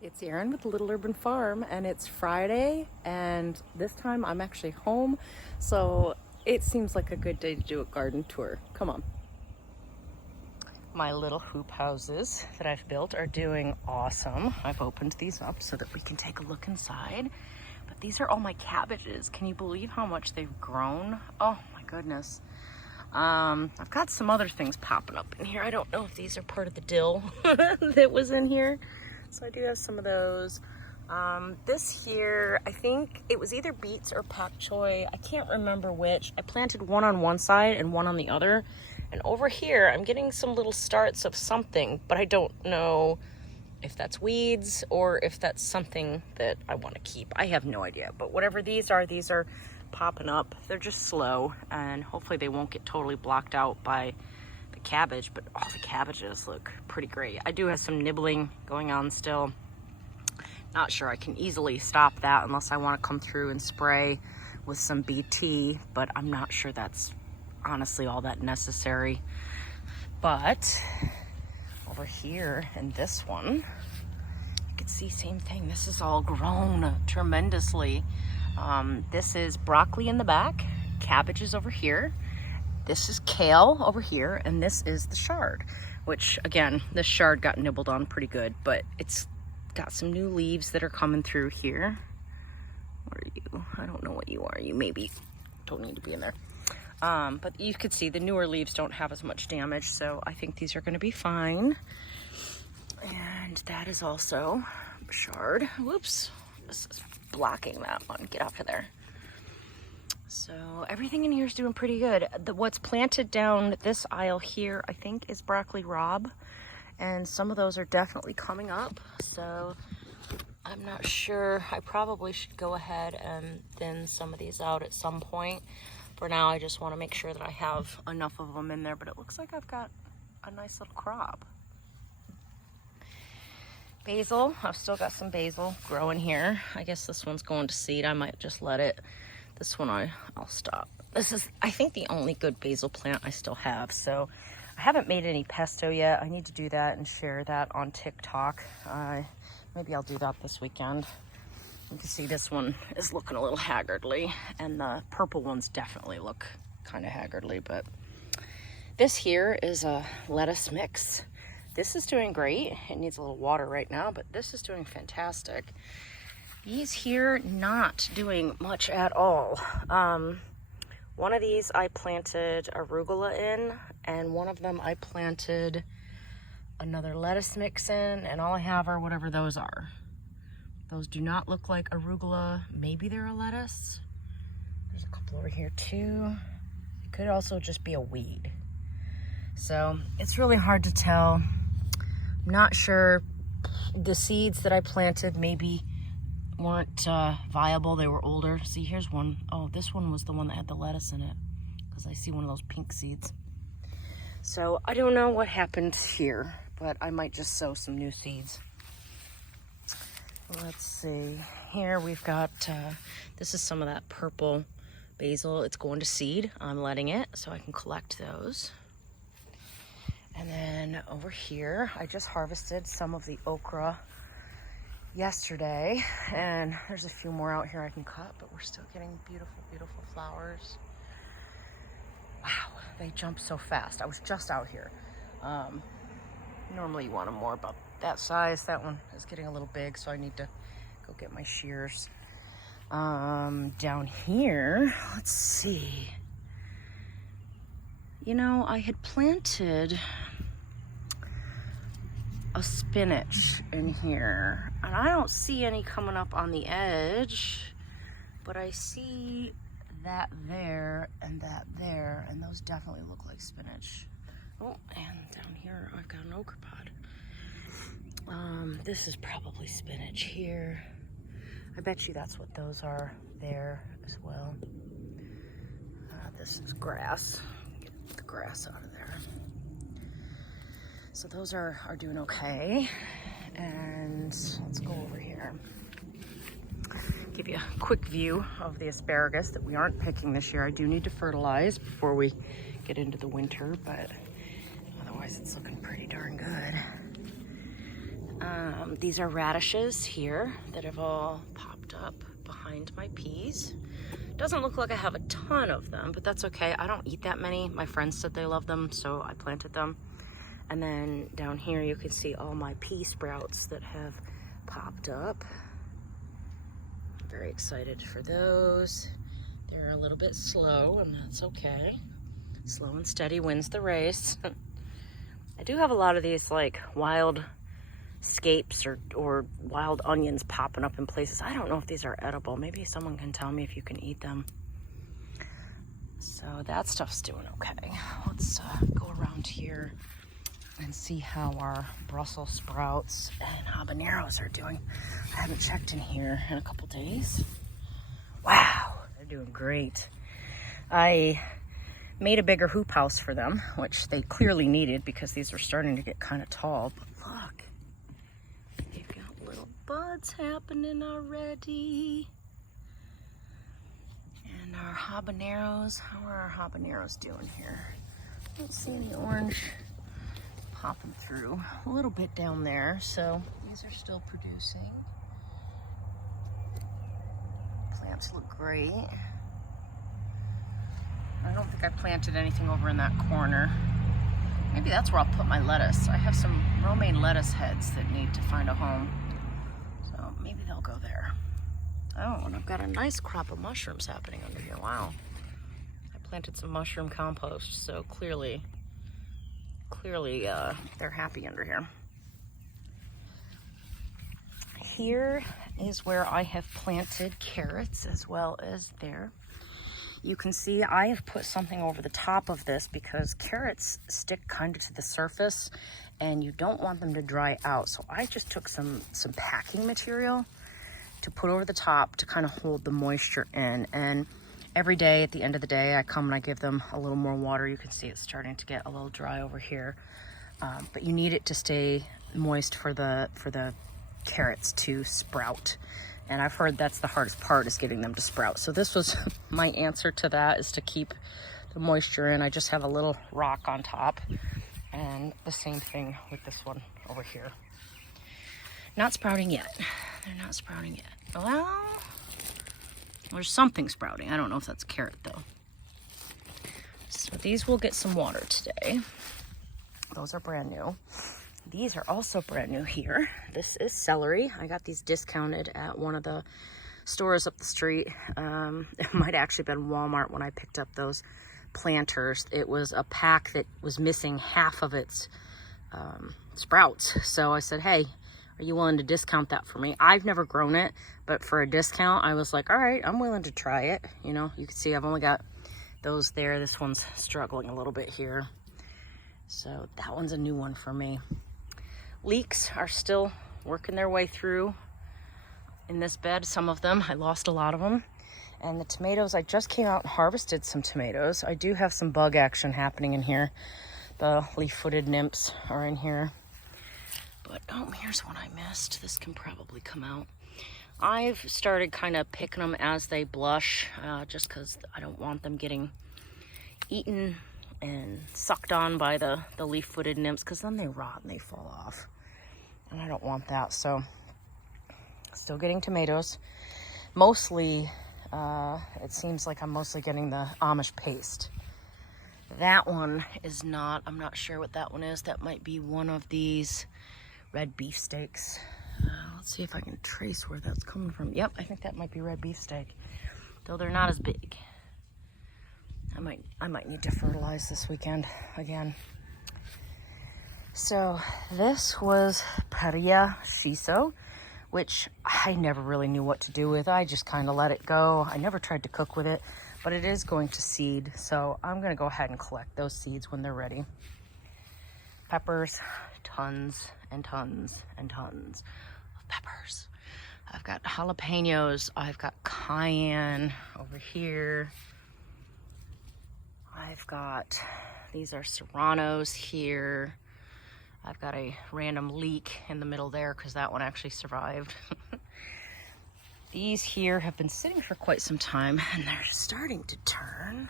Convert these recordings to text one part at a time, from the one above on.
It's Erin with Lil Urban Farm, and it's Friday, and this time I'm actually home, so it seems like a good day to do a garden tour. Come on. My little hoop houses that I've built are doing awesome. I've opened these up so that we can take a look inside, but these are all my cabbages. Can you believe how much they've grown? Oh my goodness. I've got some other things popping up in here. I don't know if these are part of the dill that was in here. So I do have some of those. This here, I think it was either beets or pak choi. I can't remember which. I planted one on one side and one on the other. And over here, I'm getting some little starts of something, but I don't know if that's weeds or if that's something that I want to keep. I have no idea, but whatever these are popping up. They're just slow, and hopefully they won't get totally blocked out by the cabbage, but all the cabbages look pretty great. I do have some nibbling going on still. Not sure I can easily stop that unless I want to come through and spray with some BT, but I'm not sure that's honestly all that necessary. But over here in this one, you can see same thing. This is all grown tremendously. This is broccoli in the back, cabbages over here. This is kale over here, and this is the chard, which again, this chard got nibbled on pretty good, but it's got some new leaves that are coming through here. What are you? I don't know what you are. You maybe don't need to be in there. But you could see the newer leaves don't have as much damage, so I think these are going to be fine. And that is also chard. Whoops, this is blocking that one. Get off of there. So everything in here is doing pretty good. What's planted down this aisle here, I think, is broccoli rabe, and some of those are definitely coming up. So I'm not sure. I probably should go ahead and thin some of these out at some point. For now, I just want to make sure that I have enough of them in there, but it looks like I've got a nice little crop. Basil, I've still got some basil growing here. I guess this one's going to seed. I might just let it. This one I'll stop. This is, I think, the only good basil plant I still have. So I haven't made any pesto yet. I need to do that and share that on TikTok. Maybe I'll do that this weekend. You can see this one is looking a little haggardly, and the purple ones definitely look kind of haggardly, but this here is a lettuce mix. This is doing great. It needs a little water right now, but this is doing fantastic. These here, not doing much at all. One of these I planted arugula in, and one of them I planted another lettuce mix in, and all I have are whatever those are. Those do not look like arugula. Maybe they're a lettuce. There's a couple over here too. It could also just be a weed. So it's really hard to tell. I'm not sure. The seeds that I planted maybe weren't viable. They were older. See, here's one. Oh, this one was the one that had the lettuce in it, because I see one of those pink seeds. So I don't know what happened here, but I might just sow some new seeds. Let's see. Here we've got, this is some of that purple basil. It's going to seed. I'm letting it so I can collect those. And then over here, I just harvested some of the okra yesterday, and there's a few more out here I can cut, but we're still getting beautiful, beautiful flowers. Wow, they jump so fast. I was just out here. Normally you want them more about that size. That one is getting a little big, so I need to go get my shears. Down here, let's see. You know, I had planted a spinach in here, and I don't see any coming up on the edge, but I see that there, and those definitely look like spinach. Oh, and down here I've got an okra pod. This is probably spinach here. I bet you that's what those are there as well. This is grass. Get the grass out of there. So those are doing okay. And let's go over here. Give you a quick view of the asparagus that we aren't picking this year. I do need to fertilize before we get into the winter, but otherwise it's looking pretty darn good. These are radishes here that have all popped up behind my peas. Doesn't look like I have a ton of them, but that's okay. I don't eat that many. My friends said they love them, so I planted them. And then down here you can see all my pea sprouts that have popped up. I'm very excited for those. They're a little bit slow, and that's okay. Slow and steady wins the race. I do have a lot of these like wild scapes or wild onions popping up in places. I don't know if these are edible. Maybe someone can tell me if you can eat them. So that stuff's doing okay. Let's go around here and see how our Brussels sprouts and habaneros are doing. I haven't checked in here in a couple days. Wow, they're doing great. I made a bigger hoop house for them, which they clearly needed because these are starting to get kind of tall. But look, they've got little buds happening already. And our habaneros, how are our habaneros doing here? I don't see any orange popping through. A little bit down there, so these are still producing. Plants look great. I don't think I planted anything over in that corner. Maybe that's where I'll put my lettuce. I have some romaine lettuce heads that need to find a home. So maybe they'll go there. Oh, and I've got a nice crop of mushrooms happening under here. Wow. I planted some mushroom compost, so clearly they're happy under here. Here is where I have planted carrots as well as there. You can see I have put something over the top of this because carrots stick kind of to the surface and you don't want them to dry out. So I just took some packing material to put over the top to kind of hold the moisture in. And every day at the end of the day, I come and I give them a little more water. You can see it's starting to get a little dry over here. But you need it to stay moist for the carrots to sprout. And I've heard that's the hardest part, is getting them to sprout. So this was my answer to that, is to keep the moisture in. I just have a little rock on top. And the same thing with this one over here. Not sprouting yet. They're not sprouting yet. Well, there's something sprouting. I don't know if that's carrot though. So these will get some water today. Those are brand new. These are also brand new here. This is celery. I got these discounted at one of the stores up the street. It might actually have been Walmart when I picked up those planters. It was a pack that was missing half of its sprouts. So I said, hey, are you willing to discount that for me? I've never grown it, but for a discount, I was like, all right, I'm willing to try it. You know, you can see I've only got those there. This one's struggling a little bit here. So that one's a new one for me. Leeks are still working their way through in this bed. Some of them, I lost a lot of them. And the tomatoes, I just came out and harvested some tomatoes. I do have some bug action happening in here. The leaf-footed nymphs are in here. But, oh, here's one I missed. This can probably come out. I've started kind of picking them as they blush, just because I don't want them getting eaten and sucked on by the leaf-footed nymphs, because then they rot and they fall off. And I don't want that, so still getting tomatoes. Mostly, it seems like I'm mostly getting the Amish paste. That one is not, I'm not sure what that one is. That might be one of these red beefsteaks. Let's see if I can trace where that's coming from. Yep, I think that might be red beefsteak, though they're not as big. I might need to fertilize this weekend again. So this was Paria shiso, which I never really knew what to do with. I just kind of let it go. I never tried to cook with it, but it is going to seed. So I'm going to go ahead and collect those seeds when they're ready. Peppers, tons and tons and tons of peppers. I've got jalapenos. I've got cayenne over here. I've got, these are serranos here. I've got a random leek in the middle there because that one actually survived. These here have been sitting for quite some time and they're starting to turn.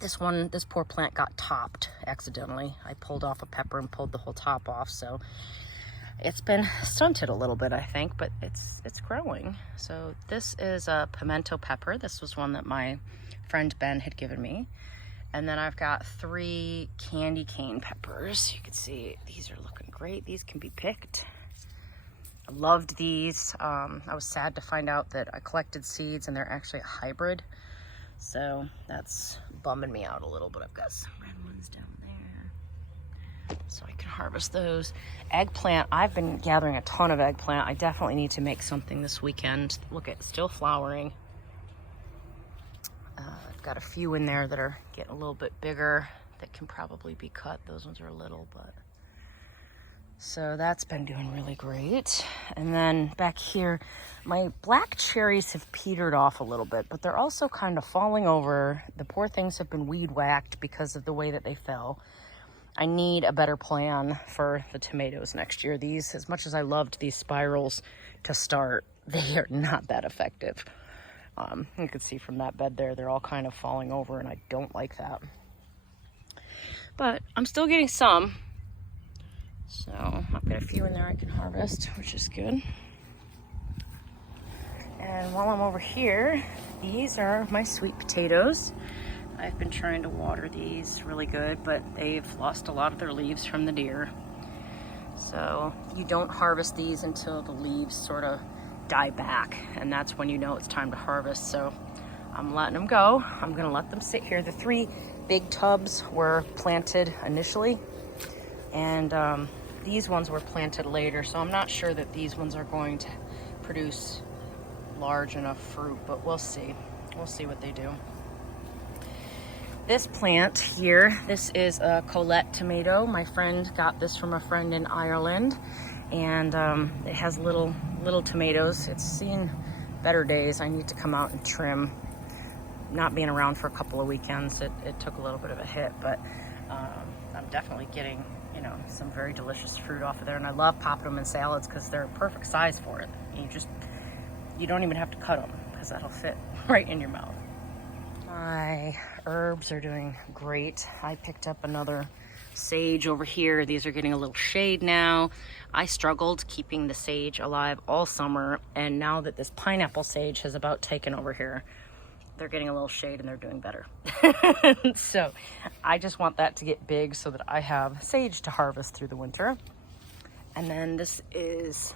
This poor plant got topped accidentally. I pulled off a pepper and pulled the whole top off, so It's been stunted a little bit, I think, but it's growing. So this is a pimento pepper. This was one that my friend Ben had given me. And then I've got 3 candy cane peppers. You can see these are looking great. These can be picked. I loved these. I was sad to find out that I collected seeds and they're actually a hybrid. So that's bumming me out a little, but I've got some red ones down there. So I can harvest those. Eggplant, I've been gathering a ton of eggplant. I definitely need to make something this weekend. Look, it's still flowering. I've got a few in there that are getting a little bit bigger that can probably be cut. Those ones are little, but... So that's been doing really great. And then back here, my black cherries have petered off a little bit, but they're also kind of falling over. The poor things have been weed whacked because of the way that they fell. I need a better plan for the tomatoes next year. These, as much as I loved these spirals to start, they are not that effective. You can see from that bed there, they're all kind of falling over, and I don't like that. But I'm still getting some. So I've got a few in there I can harvest, which is good. And while I'm over here, these are my sweet potatoes. I've been trying to water these really good, but they've lost a lot of their leaves from the deer. So you don't harvest these until the leaves sort of die back, and that's when you know it's time to harvest. So I'm letting them go. I'm gonna let them sit here. The 3 big tubs were planted initially, and these ones were planted later, so I'm not sure that these ones are going to produce large enough fruit, but we'll see. We'll see what they do. This plant here, this is a Colette tomato. My friend got this from a friend in Ireland, and it has little tomatoes. It's seen better days. I need to come out and trim. Not being around for a couple of weekends, it took a little bit of a hit, but I'm definitely getting, you know, some very delicious fruit off of there, and I love popping them in salads because they're a perfect size for it. You don't even have to cut them because that'll fit right in your mouth. My herbs are doing great. I picked up another sage over here. These are getting a little shade now. I struggled keeping the sage alive all summer, and now that this pineapple sage has about taken over here, they're getting a little shade and they're doing better. So I just want that to get big so that I have sage to harvest through the winter. And then this is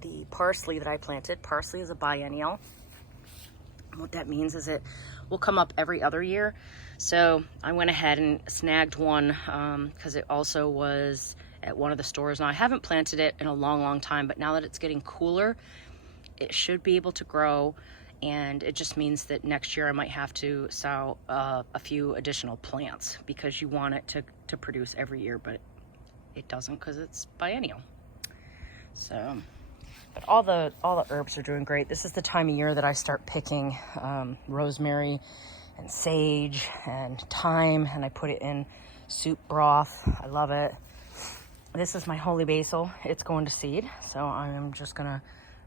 the parsley that I planted. Parsley is a biennial. What that means is it will come up every other year. So I went ahead and snagged one because it also was at one of the stores. Now I haven't planted it in a long time, but now that it's getting cooler, it should be able to grow. And it just means that next year I might have to sow a few additional plants because you want it to produce every year, but it doesn't because it's biennial. So, but all the herbs are doing great. This is the time of year that I start picking rosemary and sage and thyme, and I put it in soup broth. I love it. This is my holy basil. It's going to seed, so I'm just gonna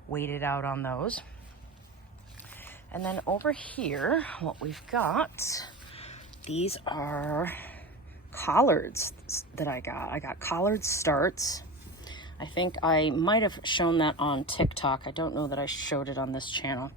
wait it out on those. And then over here, what we've got, these are collards that I got. I got collard starts. I think I might have shown that on TikTok. I don't know that I showed it on this channel.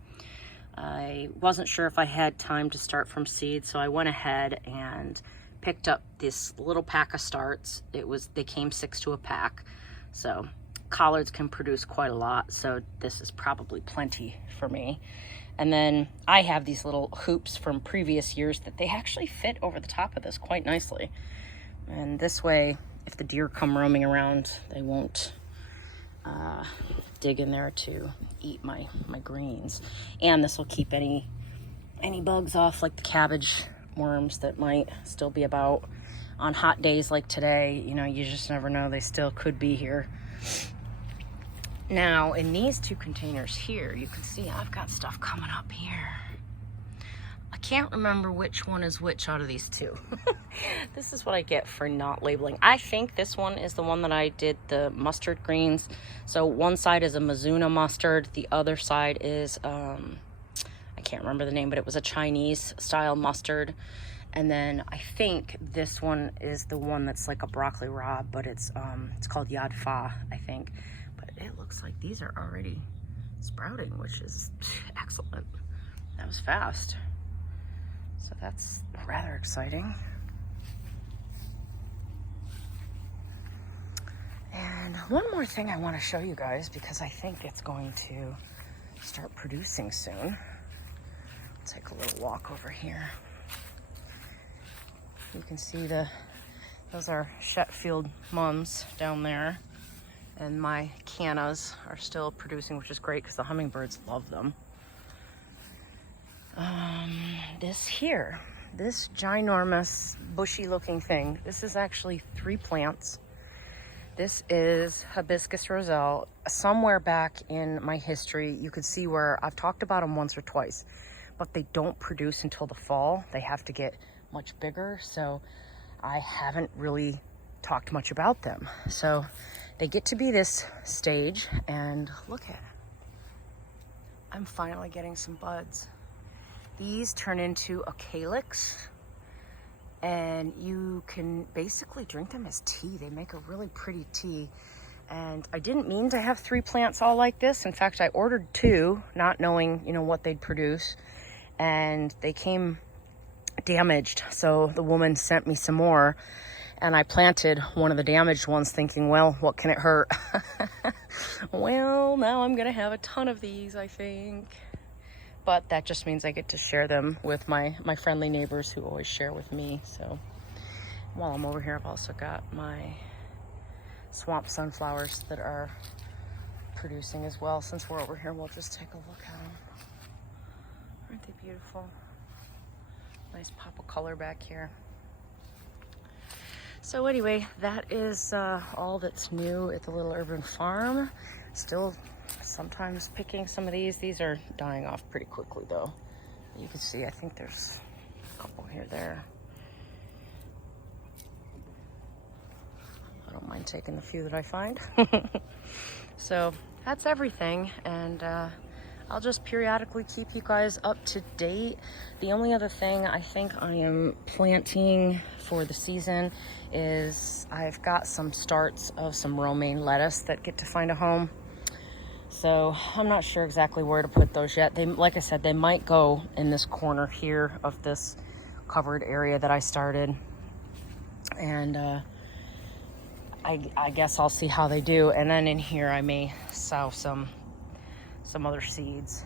I wasn't sure if I had time to start from seed, so I went ahead and picked up this little pack of starts. They came 6 to a pack. So collards can produce quite a lot, so this is probably plenty for me. And then I have these little hoops from previous years that they actually fit over the top of this quite nicely. And this way, if the deer come roaming around, they won't dig in there to eat my greens. And this will keep any bugs off, like the cabbage worms that might still be about on hot days like today. You know, you just never know. They still could be here. Now, in these 2 containers here, you can see I've got stuff coming up here. I can't remember which one is which out of these 2. This is what I get for not labeling. I think this one is the one that I did the mustard greens. So one side is a Mizuna mustard. The other side is, I can't remember the name, but it was a Chinese style mustard. And then I think this one is the one that's like a broccoli rabe, but it's called Yad Fa, I think. But it looks like these are already sprouting, which is excellent. That was fast. So that's rather exciting. And one more thing I want to show you guys, because I think it's going to start producing soon. Take a little walk over here. You can see those are Shetfield mums down there. And my cannas are still producing, which is great because the hummingbirds love them. This ginormous bushy looking thing, this is actually 3 plants. This is Hibiscus roselle. Somewhere back in my history, you could see where I've talked about them once or twice, but they don't produce until the fall. They have to get much bigger, so I haven't really talked much about them. So they get to be this stage, and look at it. I'm finally getting some buds. These turn into a calyx, and you can basically drink them as tea. They make a really pretty tea. And I didn't mean to have 3 plants all like this. In fact, I ordered 2, not knowing, what they'd produce. And they came damaged. So the woman sent me some more, and I planted one of the damaged ones thinking, well, what can it hurt? Well, now I'm gonna have a ton of these, I think. But that just means I get to share them with my friendly neighbors who always share with me. So while I'm over here, I've also got my swamp sunflowers that are producing as well. Since we're over here, we'll just take a look at them. Aren't they beautiful? Nice pop of color back here. So anyway, that is all that's new at the Lil Urban Farm. Still sometimes picking some of these. These are dying off pretty quickly though. You can see, I think there's a couple here there. I don't mind taking the few that I find. So that's everything, and I'll just periodically keep you guys up to date. The only other thing I think I am planting for the season is I've got some starts of some romaine lettuce that get to find a home. So I'm not sure exactly where to put those yet. They, like I said, they might go in this corner here of this covered area that I started. And I guess I'll see how they do. And then in here I may sow some other seeds,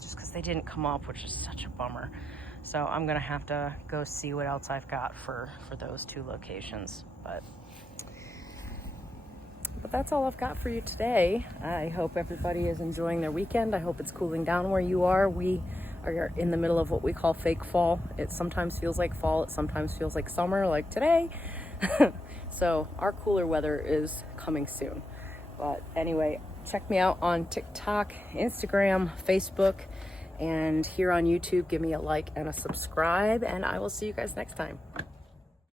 just because they didn't come up, which is such a bummer. So I'm gonna have to go see what else I've got for those 2 locations. But that's all I've got for you today. I hope everybody is enjoying their weekend. I hope it's cooling down where you are. We are in the middle of what we call fake fall. It sometimes feels like fall, it sometimes feels like summer, like today. So our cooler weather is coming soon. But anyway, check me out on TikTok, Instagram, Facebook, and here on YouTube. Give me a like and a subscribe, and I will see you guys next time.